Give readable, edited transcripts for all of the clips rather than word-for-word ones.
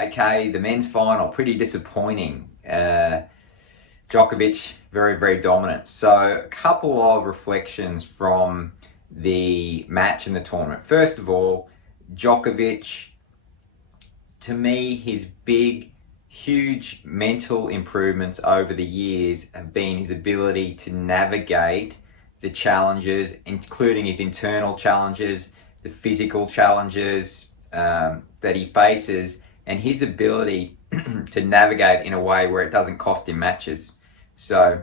Okay, the men's final, pretty disappointing. Djokovic, very, very dominant. So, a couple of reflections from the match in the tournament. First of all, Djokovic, to me, his big, huge mental improvements over the years have been his ability to navigate the challenges, including his internal challenges, the physical challenges that he faces, and his ability to navigate in a way where it doesn't cost him matches. So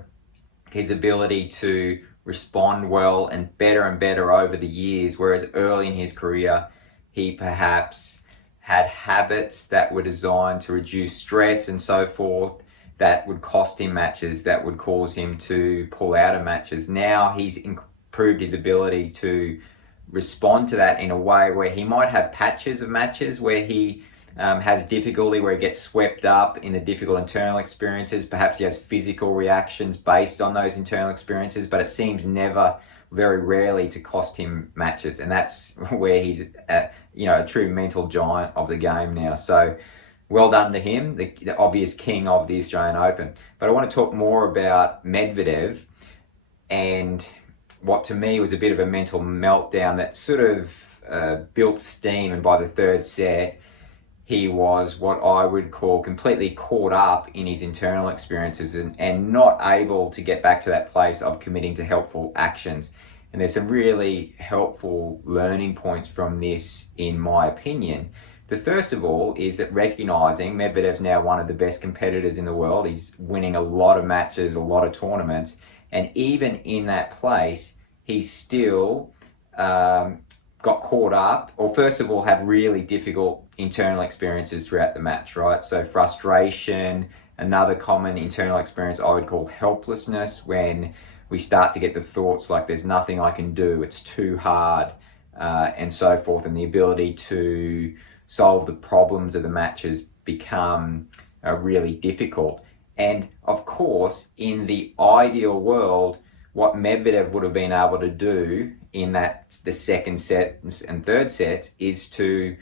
his ability to respond well and better over the years, whereas early in his career, he perhaps had habits that were designed to reduce stress and so forth that would cost him matches, that would cause him to pull out of matches. Now he's improved his ability to respond to that in a way where he might have patches of matches where he has difficulty, where he gets swept up in the difficult internal experiences. Perhaps he has physical reactions based on those internal experiences, but it seems never, very rarely, to cost him matches. And that's where he's a true mental giant of the game now. So well done to him, the obvious king of the Australian Open. But I want to talk more about Medvedev and what to me was a bit of a mental meltdown that sort of built steam. And by the third set, he was what I would call completely caught up in his internal experiences and not able to get back to that place of committing to helpful actions. And there's some really helpful learning points from this, in my opinion. The first of all is that recognizing Medvedev's now one of the best competitors in the world. He's winning a lot of matches, a lot of tournaments. And even in that place, he still got caught up, or first of all, had really difficult internal experiences throughout the match, right? So frustration, another common internal experience I would call helplessness, when we start to get the thoughts like there's nothing I can do, it's too hard, and so forth, and the ability to solve the problems of the matches become really difficult. And of course, in the ideal world, what Medvedev would have been able to do in the second set and third sets is to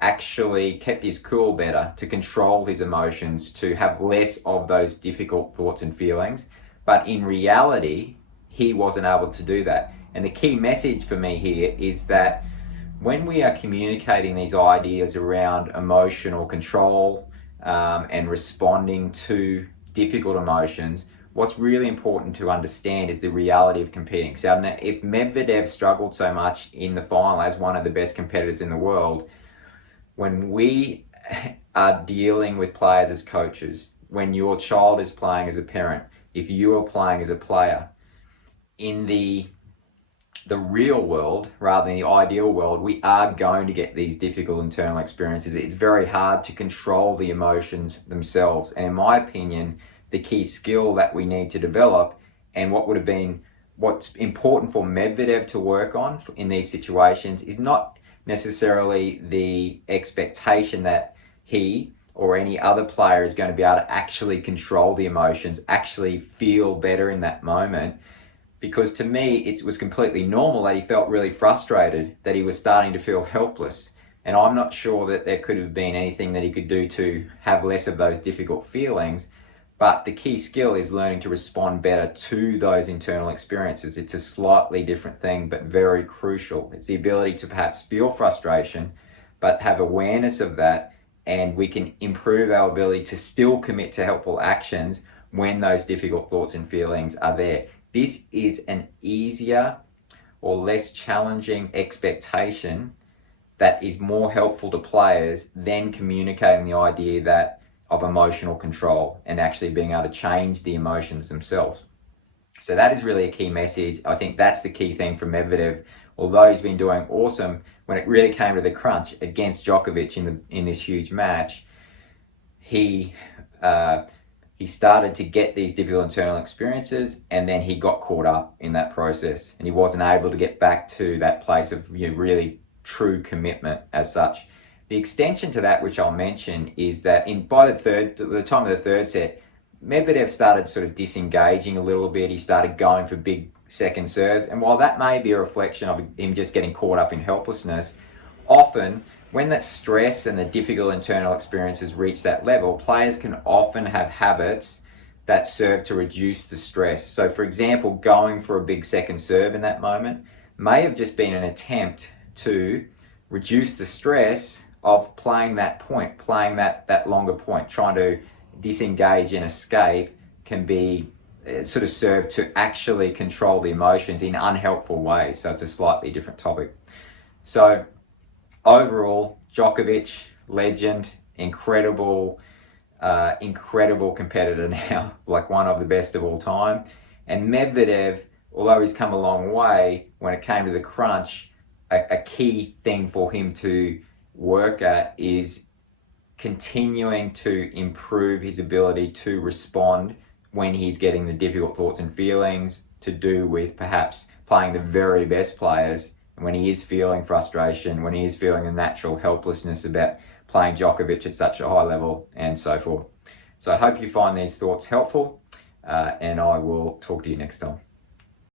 actually kept his cool better, to control his emotions, to have less of those difficult thoughts and feelings. But in reality, he wasn't able to do that. And the key message for me here is that when we are communicating these ideas around emotional control and responding to difficult emotions, what's really important to understand is the reality of competing. So if Medvedev struggled so much in the final as one of the best competitors in the world, when we are dealing with players as coaches, when your child is playing as a parent, if you are playing as a player, in the real world, rather than the ideal world, we are going to get these difficult internal experiences. It's very hard to control the emotions themselves. And in my opinion, the key skill that we need to develop, and what's important for Medvedev to work on in these situations, is not necessarily the expectation that he or any other player is going to be able to actually control the emotions, actually feel better in that moment. Because to me, it was completely normal that he felt really frustrated, that he was starting to feel helpless. And I'm not sure that there could have been anything that he could do to have less of those difficult feelings. But the key skill is learning to respond better to those internal experiences. It's a slightly different thing, but very crucial. It's the ability to perhaps feel frustration, but have awareness of that, and we can improve our ability to still commit to helpful actions when those difficult thoughts and feelings are there. This is an easier or less challenging expectation that is more helpful to players than communicating the idea of emotional control and actually being able to change the emotions themselves. So that is really a key message. I think that's the key thing for Medvedev. Although he's been doing awesome, when it really came to the crunch against Djokovic in this huge match, he started to get these difficult internal experiences, and then he got caught up in that process, and he wasn't able to get back to that place of really true commitment as such. The extension to that, which I'll mention, is that by the time of the third set, Medvedev started sort of disengaging a little bit. He started going for big second serves, and while that may be a reflection of him just getting caught up in helplessness, often when that stress and the difficult internal experiences reach that level, players can often have habits that serve to reduce the stress. So, for example, going for a big second serve in that moment may have just been an attempt to reduce the stress of playing that point, playing that longer point, trying to disengage and escape can be sort of serve to actually control the emotions in unhelpful ways. So it's a slightly different topic. So overall, Djokovic, legend, incredible competitor now, like one of the best of all time. And Medvedev, although he's come a long way, when it came to the crunch, a key thing for him to work at is continuing to improve his ability to respond when he's getting the difficult thoughts and feelings, to do with perhaps playing the very best players, and when he is feeling frustration, when he is feeling a natural helplessness about playing Djokovic at such a high level, and so forth. So I hope you find these thoughts helpful, and I will talk to you next time.